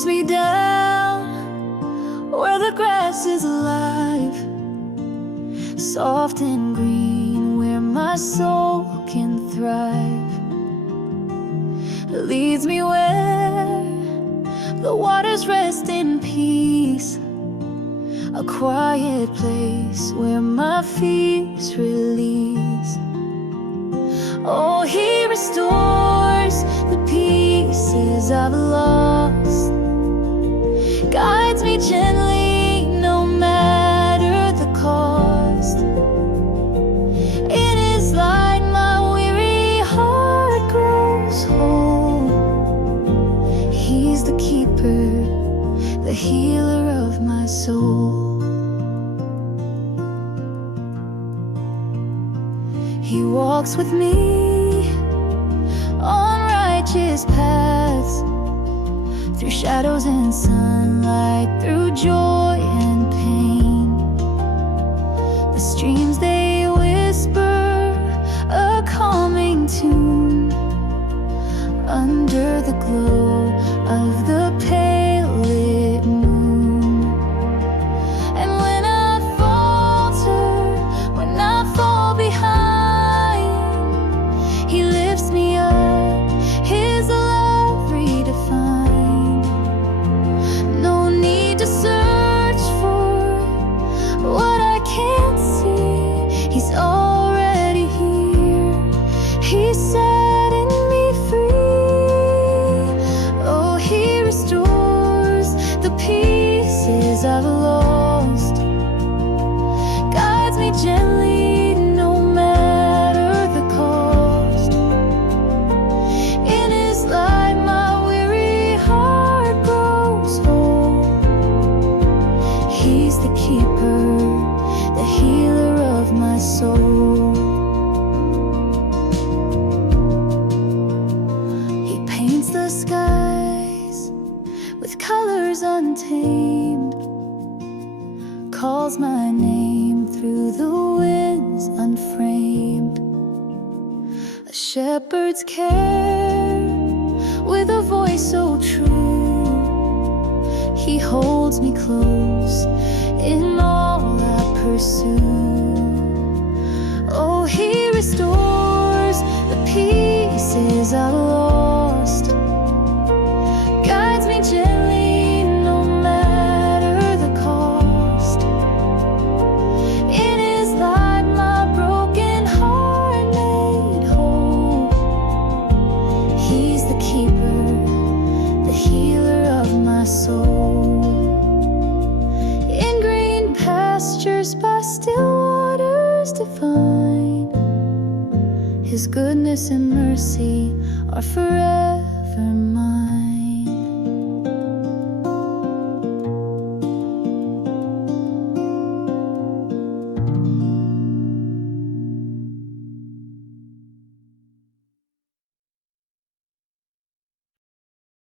leads me down where the grass is alive, soft and green, where my soul can thrive. It leads me where the waters rest in peace, a quiet place where my fears release. Oh, he restores the pieces I've lost, guides me gently no matter the cost. In his light my weary heart grows whole. He's the keeper, the healer of my soul. He walks with me on righteous paths, through shadows and sunlight, through joy and pain. The streams, they whisper a calming tune under the glow of the pale lit moon. And when I falter, when I fall behind, he lifts me up, his love redefined. No need to search for what I can't see, he's already here. He's setting me free. Oh, he restores the pieces I've lost, guides me gently no matter the cost. In his light my weary heart grows whole. He's the keeper, the healer of my soul. He paints the skies with colors untamed, calls my name through the winds unframed. A shepherd's care with a voice so true, he holds me close in all I pursue. Oh, he restores the pieces I've lost, guides me gently no matter the cost. In his light my broken heart made whole. He's the keeper, the healer of my soul. In green pastures by still waters divine, his goodness and mercy are forever mine.